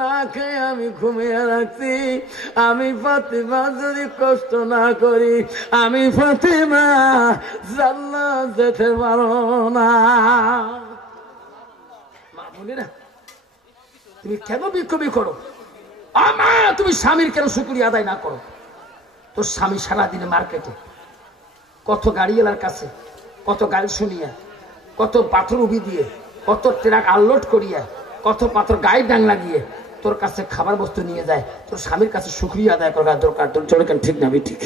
না খেয়ে আমি ঘুমিয়ে রাখছি। আমি ফাতেমা যদি কষ্ট না করি আমি ফাতেমা জান্নাত যেতে পারো না। মা বলি না তুমি কেন বিক্ষোভ করো? মা তুমি স্বামীর কেন শুকরিয়া আদায় না করো? তোর স্বামী সারাদিনে মার্কেটে কত গাড়িওয়ালার কাছে কত গাড়ি শুনিয়া কত পাথর উবি দিয়ে কত ট্রাক আনলোড করিয়া কত পাথর গায়ে ডাং লাগিয়ে তোর কাছে খাবার বস্তু নিয়ে যায়। তোর স্বামীর কাছে শুকরিয়া আদায় করার দরকার তোর জন্য কেন? ঠিক না? ঠিক।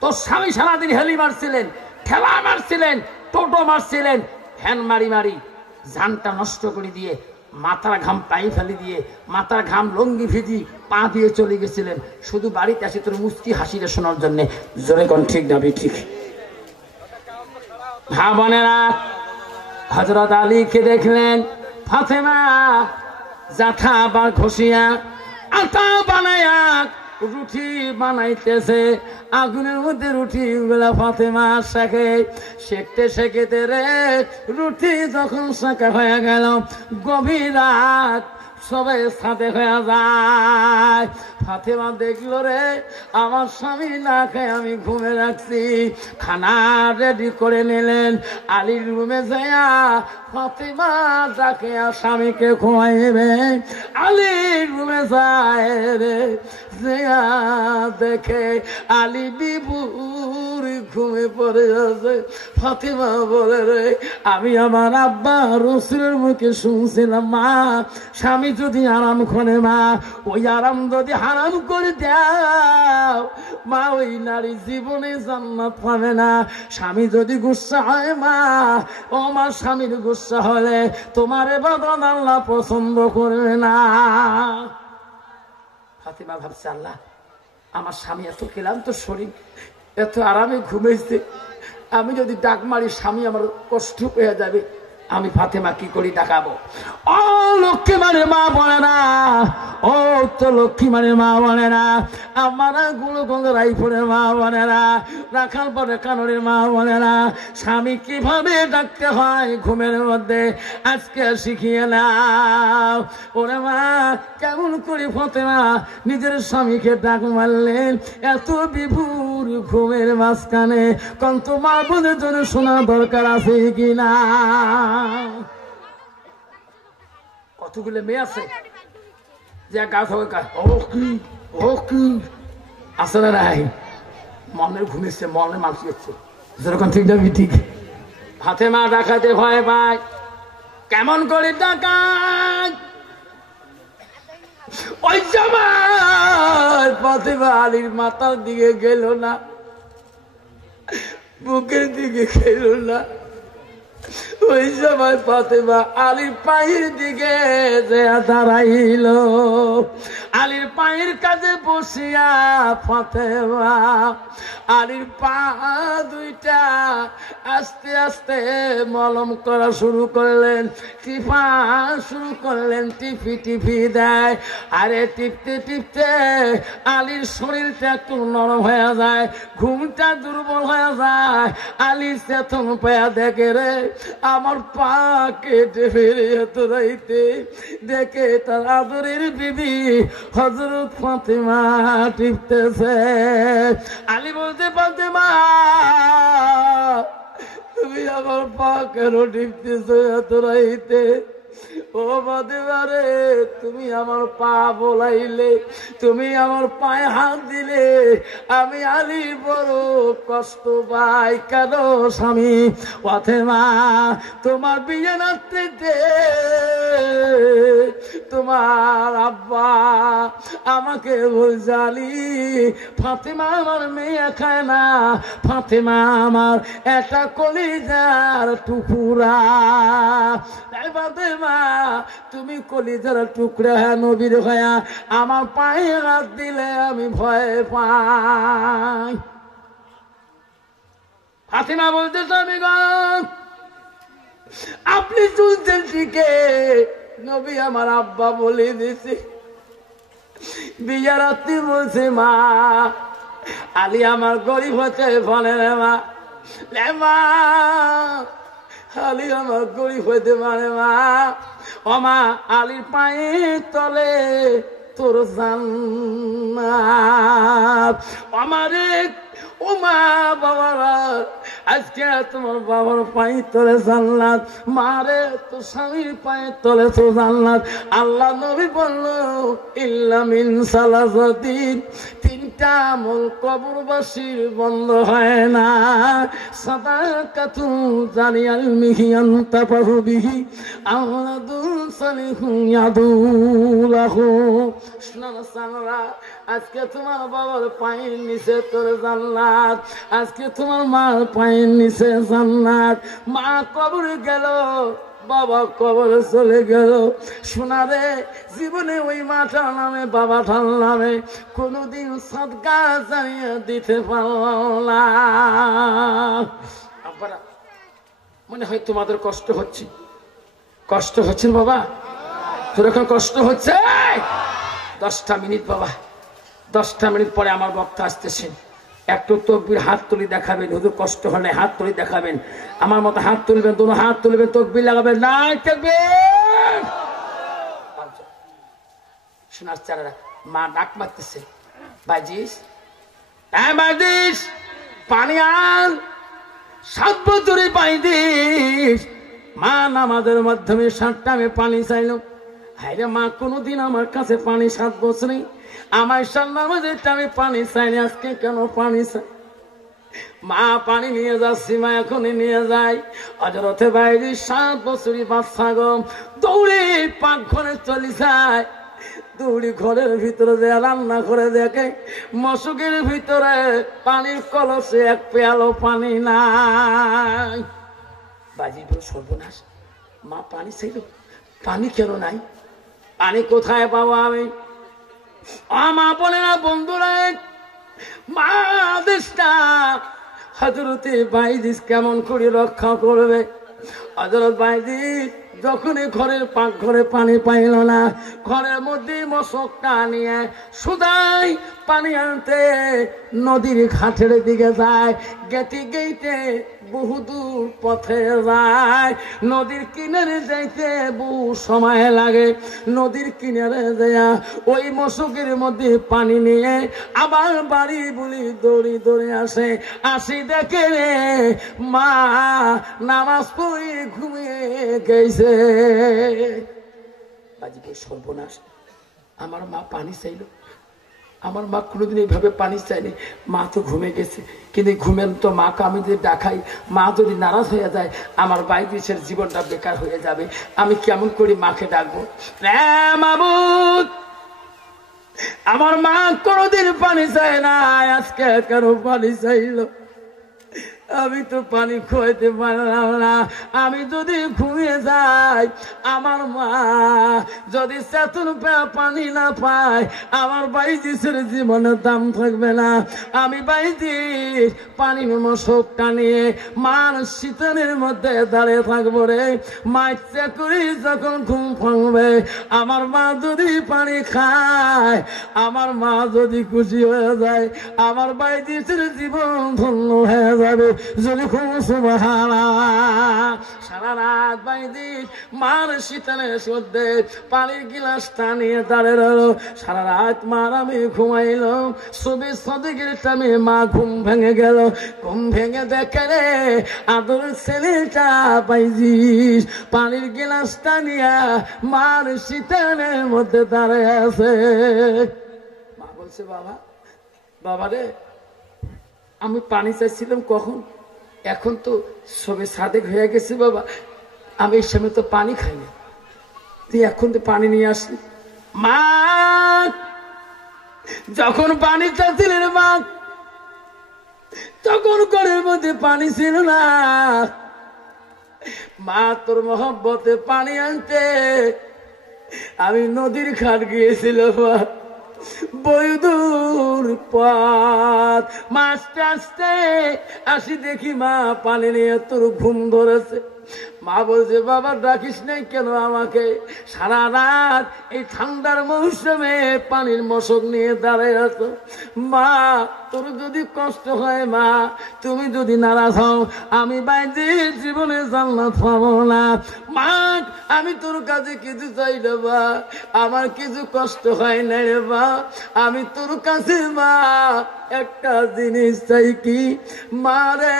তোর স্বামী সারাদিন হেলি মারছিলেন, ঠেলা মারছিলেন, টোটো মারছিলেন, ফ্যান মারি মারি জানটা নষ্ট করে দিয়ে মাথার ঘাম পাই ফেলে দিয়ে মাথার ঘাম লঙ্গি ভিজি পা দিয়ে চলে গেছিলেন শুধু বাড়িতে আসে তোর মুস্কি হাসিটা শোনার জন্যে। জোরে কোন ঠিক না? ঠিক। হ্যাঁ বোনেরা, হযরত আলীকে দেখলেন ফাতেমা জাথা বা ঘষিয়া আটা বানায়া রুটি বানাইতেছে। আগুনের মধ্যে রুটি গুলা ফাতেমা শেখতে শেখতে রে রুটি যখন শেখা হয়ে গেল গভীর রাত সবাই সাথে হয়ে যায়। ফাতেমা দেখলো রে আমার স্বামী না খেয়ে আমি ঘুমে রাখছি। খানা রেডি করে নিলেন। আলীর রুমে যায়া ফাতেমা ডাকে আর স্বামীকে ঘুমাইবে। আলীর রুমে যায় রে যায়া দেখে আলী বিভোর ঘুমে পড়ে আছে। ফাতেমা বলে রে আমি আমার আব্বা রাসূলের মুখে শুনছিলাম মা স্বামী যদি আরাম করে মা ওই আরাম যদি হারাম করে দাও মা ওই নারী জীবনে জান্নাত পাবে না। স্বামী যদি গুসা হয় মা ও আমার স্বামীর গুসা হলে তোমার ইবাদত আল্লাহ পছন্দ করবে না। ফাতেমা ভাবছে আল্লাহ আমার স্বামী এত ক্লান্ত শরীর এত আরামে ঘুমাইছে আমি যদি ডাক মারি স্বামী আমার কষ্ট পেয়ে যাবে। আমি ফাতেমা কি করি ডাকাবো? ও লক্ষ্মী মানে মা বলে না, ও তো লক্ষ্মী মানে মা বলে না, আমার গুণগঞ্জ রাইপুরের মা বলে না, রাখাল পরে কানরের মা বলে না স্বামী কিভাবে ডাকতে হয় ঘুমের মধ্যে আজকে শিখিয়ে নাও। ওরে মা কেমন করে ফাতেমা নিজের স্বামীকে ডাক মারলেন এত বিভোর ঘুমের মাঝখানে? কন্ত মা বোনের জন্য শোনা দরকার আছে কিনা? কতগুলো মেয়ে আছে যে গাছ হবে আসে না নাই মনের ঘুমিয়েছে মনে মানুষ হচ্ছে যেরকম ঠিক যাবি ঠিক। ফাতেমা ডাকাতে ভয় পায়। কেমন করে ডাকাত? ওই জামাই ফাতেমা আলীর মাথার দিকে গেল না, বুকের দিকে গেল না, ওই সময় ফাতেমা আলীর পায়ের দিকে দাঁড়াইল। আলীর পায়ের কাছে বসিয়া ফাতেমা আলীর পা দুইটা আস্তে আস্তে মলম করা শুরু করলেন, টিপা শুরু করলেন, টিপি টিপি দেয়। আরে টিপতে টিপতে আলীর শরীরটা একটু নরম হয়ে যায়, ঘুমটা দুর্বল হয়ে যায়। আলী চেতন পায়া দেখে রে আমার পা কেটে ফেরে এত রাইতে দেখে তার আদরের বিবি হযরত ফাতেমা টিপতেছে। আলী বলতে ফাতেমা তুমি আমার পা কেন টিপতেছো এত রাইতে? ও ফাতেমা রে তুমি আমার পা বলাইলে, তুমি আমার পায়ে হাত দিলে আমি আলী বড় কষ্ট পাই। কেন স্বামী? ফাতেমা তোমার বিয়ে রাত্রিতে তোমার আব্বা আমাকে বলছে আলী ফাতেমা আমার মেয়ে খায় না, ফাতেমা আমার একটা কলিজার টুকরা। ফাতেমা তুমি কলিজার টুকরা নবীর হয়া আমার পায়ে হাত দিলে আমি ভয় পাই। ফাতেমা বলতে স্বামীগণ আপনি শুনছেন ঠিকই, নবী আমার আব্বা বলে দিছে বিয়ে রাত্রি বলছে মা আলী আমার গরিব হচ্ছে বলে রে মা, লে মা আলী আমার গরিব হইতে পারে মা, ওমা আলীর পায়ের তলে তোর জান্নাত। আমারে ওমা বাবারা আজকে তোমার বাবার পায়ের তলে জান্নাত, মারে তো স্বামীর পায়ের তলে তো জান্নাত। আল্লাহ নবী বলল ইল্লা মিন সালাসাতিন, তিনটা আমল কবরবাসীর বন্ধ হয় না। সাদাকাতুন জারিয়াল মিহিয়ান তাফাহু বিহি আওলাদুন সালিহুন ইয়াদুলাহু। শোনা সানরা, আজকে তোমার বাবার পায়ের নিচে তোর জান্নাত, আজকে তোমার মার পায়ের নিচে জান্নাত। মা কবরে গেল, বাবা কবরে চলে গেল। শোনারে জীবনে ওই মাটার নামে বাবাটার নামে কোনোদিন সদকা জানিয়ে দিতে পারলাম না। আব্বারা মনে হয় তোমাদের কষ্ট হচ্ছে, কষ্ট হচ্ছে বাবা, তোর এখন কষ্ট হচ্ছে। 10টা মিনিট বাবা, 10টা মিনিট পরে আমার বক্তা আসতেছেন। একটু তকবির হাত তুলি দেখাবেন, হুজুর কষ্ট হলে হাত তুলি দেখাবেন, আমার মতো হাত তুলবেন, দুটো হাত তুলবেন, তকবির লাগাবেন। না থাকবেন শোনার চারারা, মা ডাক মারতেছে, বাইজিস হ্যাঁ বাইজিস পানি আন, 7 বছরে বাইজিস। মা নামাজের মাধ্যমে 7টা আমি পানি চাইল। হায়রে মা কোনোদিন আমার কাছে পানি 7 বছরে আমার নামাজের আমি পানি চাইনি, আজকে কেন পানি চাই? মা পানি নিয়ে যাচ্ছি, মা এখনই নিয়ে যায়। হযরতে বাইজি 7 বছরই বাচ্চা গো দৌড়ে পাকঘরে চলে যায়। দৌড়ি ঘরের ভিতরে যে রান্না করে দেখে মশকের ভিতরে পানির কলসে 1 পেয়ালো পানি নাই। বাজি বল সর্বনাশ, মা পানি চাইল, পানি কেন নাই? পানি কোথায় পাবো আমি? মা বলে না বন্ধুরা, মা আদেশটা হযরতে বাইজিস কেমন করে রক্ষা করবে? হযরত বাইজিস যখনই ঘরের পাকঘরে পানি পাইল না, ঘরের মধ্যে মশকটা নিয়ে সুদাই পানি আনতে নদীর ঘাটের দিকে যায়। গেটে গেটে বহুদূর পথে যায়, নদীর কিনারে যাইতে বহু সময় লাগে। নদীর কিনারে যায় ওই মশকের মধ্যে পানি নিয়ে আবার বাড়ি বলি দৌড়ি দৌড়ে আসে। আসি দেখে রে মা নামাজ পড়ে ঘুমিয়ে গেছে। বাজিকে সর্বনাশ, আমার মা পানি চাইল, আমার মা কোনোদিন এইভাবে পানি চায়নি। মা তো ঘুমে গেছে, কিন্তু ঘুমের তো মাকে আমি যদি ডাকাই, মা যদি নারাজ হয়ে যায়, আমার বাইজিসের জীবনটা বেকার হয়ে যাবে। আমি কেমন করে মাকে ডাকবো? মাবুদ, আমার মা কোনোদিন পানি চায় না, আজকে কেন পানি চাইল? আমি তো পানি খাইতে পারলাম না। আমি যদি ঘুমিয়ে যাই, আমার মা যদি চেতন পানি না পায়, আমার বাইজিসের জীবনের দাম থাকবে না। আমি বাইজিস পানির মশকটা নিয়ে মার শীতনের মধ্যে দাঁড়িয়ে থাকবো রে। মা ইচ্ছা করি যখন ঘুম ভাঙবে, আমার মা যদি পানি খায়, আমার মা যদি খুশি হয়ে যায়, আমার বাইজিসের জীবন ধন্য হয়ে যাবে। যদি খুব সুবহানাল্লাহ। সারা রাত বাইজিস মার শীতনের মধ্যে পানির গিলাসটা নিয়ে দাঁড়িয়ে রইল। সারা রাত মার আমি ঘুমাইল। সুবহ সাদিকের টাইমে মা ঘুম ভেঙে গেল। ঘুম ভেঙে দেখে রে আদর ছেলেটা বাইজিস পানির গিলাসটা নিয়ে মার শীতনের মধ্যে দাঁড়িয়ে আছে। মা বলছে, বাবা বাবা রে, আমি পানি চাইছিলাম কখন, এখন তো সবে সাদেক হয়ে গেছে বাবা, আমি এই সময় তো পানি খাই না, তুই এখন তো পানি নিয়ে আসলি। মা যখন পানি চাচ্ছিলেন মা, তখন ঘরের মধ্যে পানি ছিল না। মা তোর মহব্বতে পানি আনতে আমি নদীর ঘাট গিয়েছিলাম। বৈদুর পথ মাসতে আসতে আসি দেখি মা পানি নিয়ে তোর ঘুম ধরেছে। মা বলছে বাবা ডাকিস নাই কেন আমাকে? সারা রাত এই ঠান্ডার মৌসুমে পানির মশক নিয়ে দাঁড়ায় আছো। মা তোর যদি কষ্ট হয়, মা তুমি যদি নারাজ হও, আমি বাইরে জীবনে জান্নাত পাবো না। মা আমি তোর কাছে কিছু চাই না মা, আমার কিছু কষ্ট হয় না রে মা, আমি তোর কাছে মা একটা জিনিস চাই, কি মা রে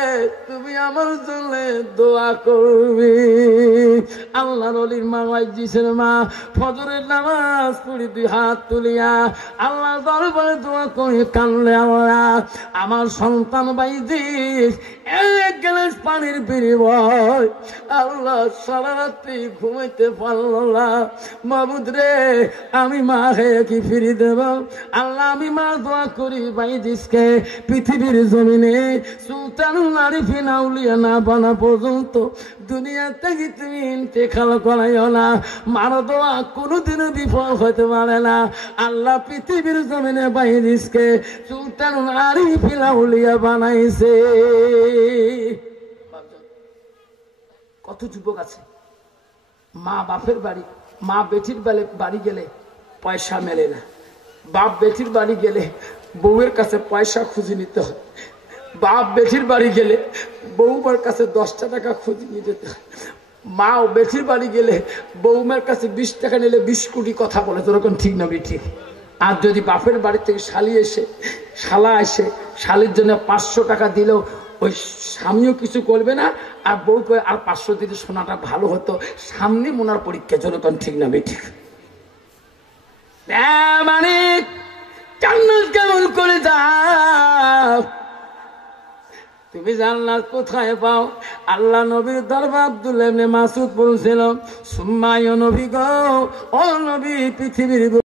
তুমি আমার জন্য দোয়া করবি। আল্লাহর ওলির মা ওয়াইজিসের মা ফজরের নামাজ পড়ি দুই হাত তুলিয়া আল্লাহ দরবারে দোয়া করে কানলে আমরা, আমার সন্তান বাইজিস এক গ্লাস পানির বিনিময় আল্লাহ সারা রাত্রি ঘুমাইতে পারল না। মাবুদ রে আমি মা হয়ে কি ফিরে দেব? আল্লাহ আমি মা দোয়া করি বাইজিসকে পৃথিবীর জমিনে সুলতানুল আরিফিন আউলিয়া না বানা পর্যন্ত দুনিয়া থেকে তুমি ইন্তেকাল করাইও না। মার দোয়া কোনোদিনও বিফল হতে পারে না। আল্লাহ পৃথিবীর জমিনে বাইজিসকে সুলতানুল আরিফিন আউলিয়া বানাইছে। কত যুবক আছে মা বাপের বাড়ি, মা বেটির বাড়ি গেলে পয়সা মেলে না, বাপ বেটির বাড়ি গেলে বউয়ের কাছে পয়সা খুঁজে নিতে হয়, বাপ বেটির বাড়ি গেলে বউমার কাছে 10টা টাকা খুঁজে নিয়ে যেতে হয়, মা ও বেটির বাড়ি গেলে বউমার কাছে 20 টাকা নিলে 20 কোটি কথা বলে, তোরকম ঠিক না ঠিক? আর যদি বাপের বাড়ি থেকে শালা এসে শালির জন্য 500 টাকা দিলেও ওই স্বামীও কিছু করবে না, আর বউকে আর 500 দিলে শোনাটা ভালো হতো, সামনে মোনার পরীক্ষা চলতন, ঠিক না ঠিক? মানে জান্নাত কেমন করে যাও? তুমি জান্নাত কোথায় পাও? আল্লাহ নবীর দরবার আব্দুল্লাহ ইবনে মাসউদ বলছিল, সুম্মা ইয়া নবী গো, ও নবী পৃথিবীর